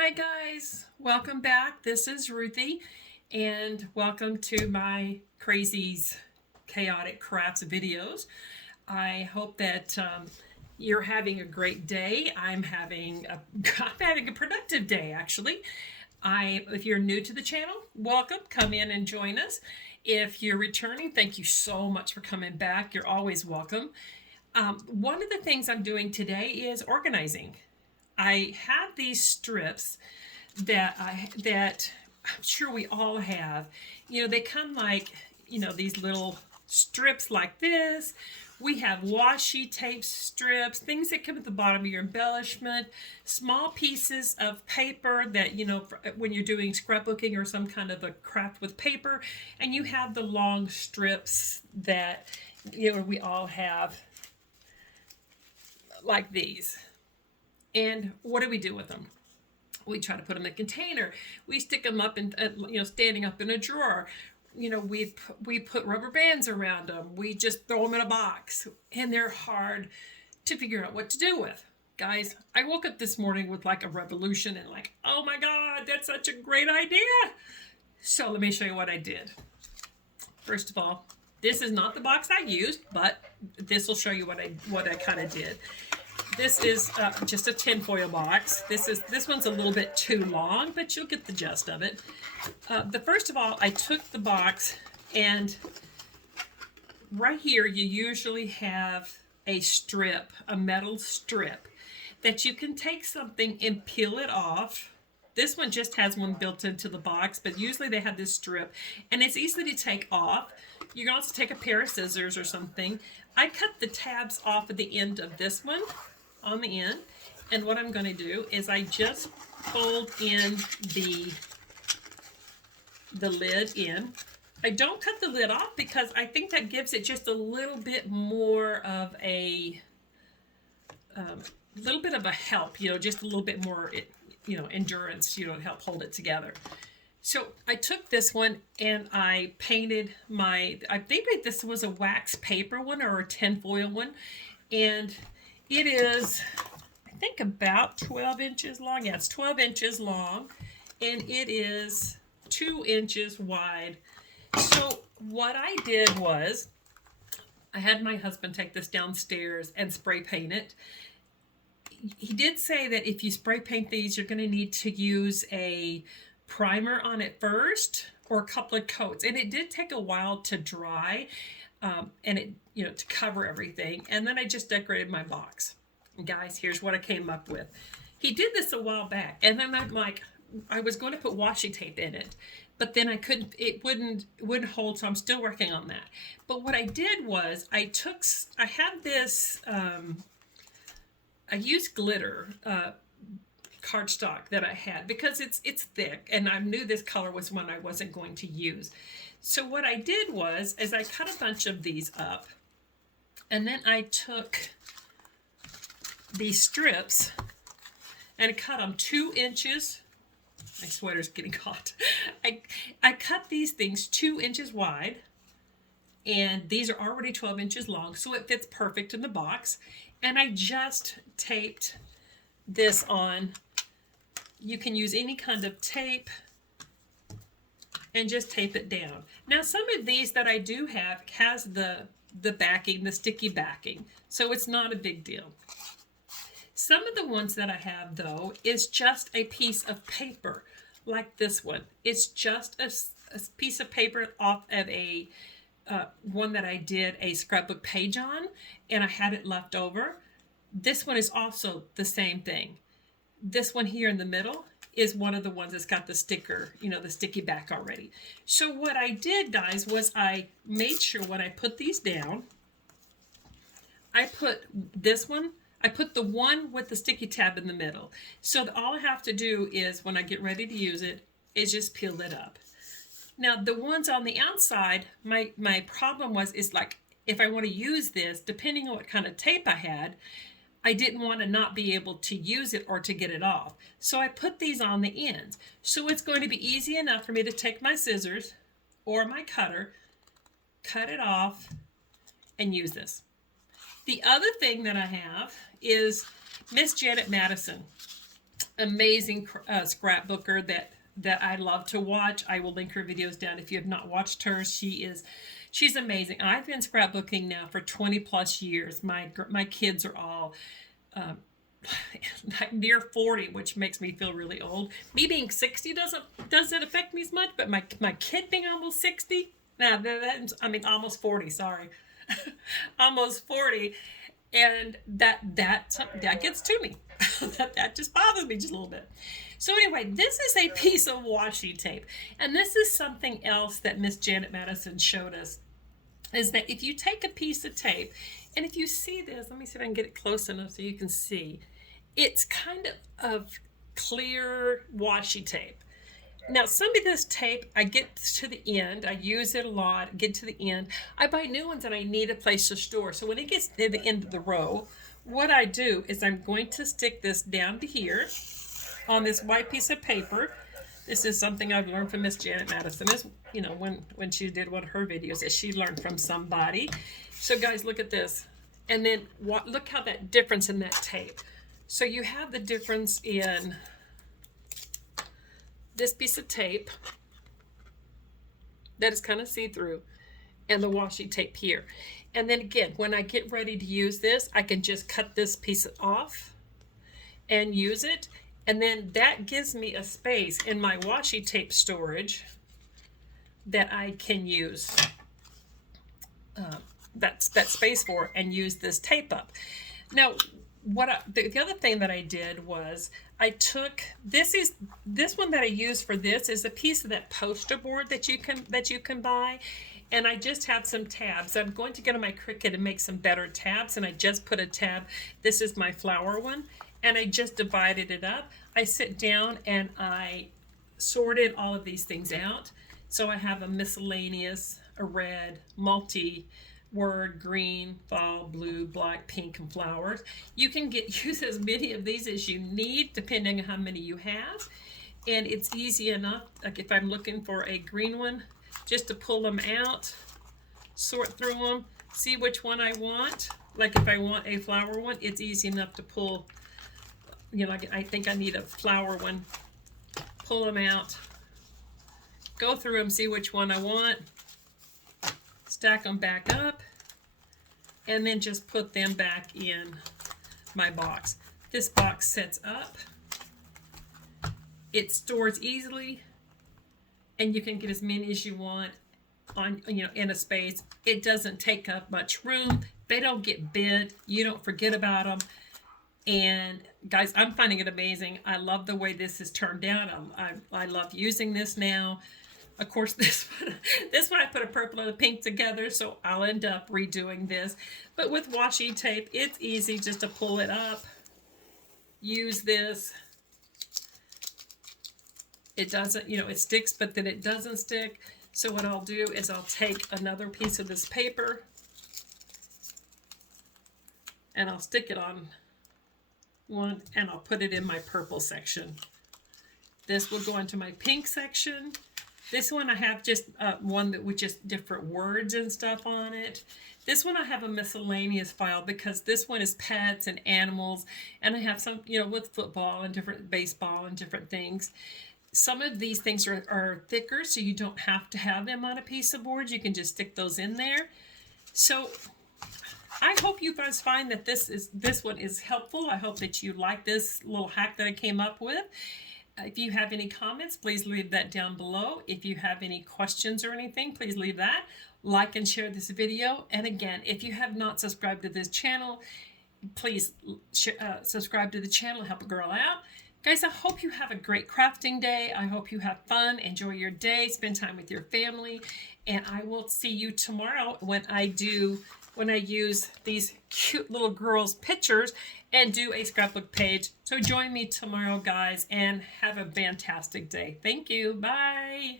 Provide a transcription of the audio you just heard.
Hi guys, welcome back. This is Ruthie and welcome to my crazies chaotic crafts videos. I hope that you're having a great day. I'm having a productive day actually. If you're new to the channel, welcome. Come in and join us. If you're returning, thank you so much for coming back. You're always welcome. One of the things I'm doing today is organizing. I have these strips that I'm sure we all have. You know, they come like, these little strips like this. We have washi tape strips, things that come at the bottom of your embellishment, small pieces of paper that, when you're doing scrapbooking or some kind of a craft with paper, and you have the long strips that, we all have like these. And what do we do with them? We try to put them in a container. We stick them up in, standing up in a drawer. We put rubber bands around them. We just throw them in a box, and they're hard to figure out what to do with. Guys, I woke up this morning with like a revolution and like, oh my God, that's such a great idea. So let me show you what I did. First of all, this is not the box I used, but this will show you what I kind of did. This is just a tinfoil box. This one's a little bit too long, but you'll get the gist of it. First of all, I took the box, and right here you usually have a strip, a metal strip, that you can take something and peel it off. This one just has one built into the box, but usually they have this strip, and it's easy to take off. You can also take a pair of scissors or something. I cut the tabs off at the end of this one, on the end, and what I'm going to do is I just fold in the lid in. I don't cut the lid off because I think that gives it just a little bit more of a help, just a little bit more, endurance, to help hold it together. So I took this one and I painted I think that this was a wax paper one or a tinfoil one, and it is, I think, about 12 inches long. Yeah, it's 12 inches long, and it is 2 inches wide. So what I did was, I had my husband take this downstairs and spray paint it. He did say that if you spray paint these, you're going to need to use a primer on it first, or a couple of coats. And it did take a while to dry. And it, to cover everything. And then I just decorated my box. And guys, here's what I came up with. He did this a while back, and then I'm like, I was going to put washi tape in it, but then I couldn't. It wouldn't hold. So I'm still working on that. But what I did was I had this. I used glitter. Cardstock that I had because it's thick, and I knew this color was one I wasn't going to use. So what I did was I cut a bunch of these up, and then I took these strips and cut them 2 inches. My sweater's getting hot. I cut these things 2 inches wide, and these are already 12 inches long, so it fits perfect in the box. And I just taped this on. You can use any kind of tape and just tape it down. Now, some of these that I do have has the backing, the sticky backing, so it's not a big deal. Some of the ones that I have, though, is just a piece of paper, like this one. It's just a piece of paper off of a one that I did a scrapbook page on, and I had it left over. This one is also the same thing. This one here in the middle is one of the ones that's got the sticker, the sticky back already. So what I did, guys, was I made sure when I put these down, I put this one, I put the one with the sticky tab in the middle. So all I have to do is, when I get ready to use it, is just peel it up. Now, the ones on the outside, my problem is like, if I want to use this, depending on what kind of tape I had, I didn't want to not be able to use it or to get it off. So I put these on the ends. So it's going to be easy enough for me to take my scissors or my cutter, cut it off, and use this. The other thing that I have is Miss Janet Madison. amazing scrapbooker that I love to watch. I will link her videos down if you have not watched her. She's amazing. I've been scrapbooking now for 20 plus years. My kids are all near 40, which makes me feel really old. Me being 60 doesn't affect me as much, but my kid being almost 60, now I mean almost 40, sorry. Almost 40, and that gets to me. that just bothers me just a little bit. So anyway, this is a piece of washi tape, and this is something else that Miss Janet Madison showed us, is that if you take a piece of tape, and if you see this, let me see if I can get it close enough so you can see, it's kind of clear washi tape. Now, some of this tape, I get to the end, I use it a lot, get to the end, I buy new ones and I need a place to store. So when it gets to the end of the row, what I do is I'm going to stick this down to here on this white piece of paper. This is something I've learned from Miss Janet Madison. This, you know, when she did one of her videos, that she learned from somebody. So guys, look at this. And then look how that difference in that tape. So you have the difference in this piece of tape that is kind of see-through and the washi tape here. And then again, when I get ready to use this, I can just cut this piece off and use it. And then that gives me a space in my washi tape storage that I can use that space for and use this tape up. Now, the other thing that I did was I took this one that I used for this is a piece of that poster board that you can buy, and I just have some tabs. I'm going to get on my Cricut and make some better tabs, and I just put a tab. This is my flower one, and I just divided it up. I sit down and I sorted all of these things out. So I have a miscellaneous, a red, multi-word, green, fall, blue, black, pink, and flowers. You can use as many of these as you need, depending on how many you have. And it's easy enough, like if I'm looking for a green one, just to pull them out, sort through them, see which one I want. Like if I want a flower one, it's easy enough to pull, you know, I think I need a flower one. Pull them out, go through them, see which one I want, stack them back up, and then just put them back in my box. This box sets up, it stores easily, and you can get as many as you want on, you know, in a space. It doesn't take up much room. They don't get bent. You don't forget about them. And guys, I'm finding it amazing. I love the way this has turned out. I love using this now. Of course, this one I put a purple and a pink together, so I'll end up redoing this. But with washi tape, it's easy just to pull it up, use this. It doesn't, you know, it sticks, but then it doesn't stick. So what I'll do is I'll take another piece of this paper and I'll stick it on one, and I'll put it in my purple section. This will go into my pink section. This one I have just one that with just different words and stuff on it. This one I have a miscellaneous file because this one is pets and animals, and I have some, you know, with football and different baseball and different things. Some of these things are thicker, so you don't have to have them on a piece of board. You can just stick those in there. So I hope you guys find that this one is helpful. I hope that you like this little hack that I came up with. If you have any comments, please leave that down below. If you have any questions or anything, please leave that. Like and share this video. And again, if you have not subscribed to this channel, please subscribe to the channel, help a girl out. Guys, I hope you have a great crafting day. I hope you have fun, enjoy your day, spend time with your family, and I will see you tomorrow when I use these cute little girls' pictures and do a scrapbook page. So join me tomorrow, guys, and have a fantastic day. Thank you. Bye.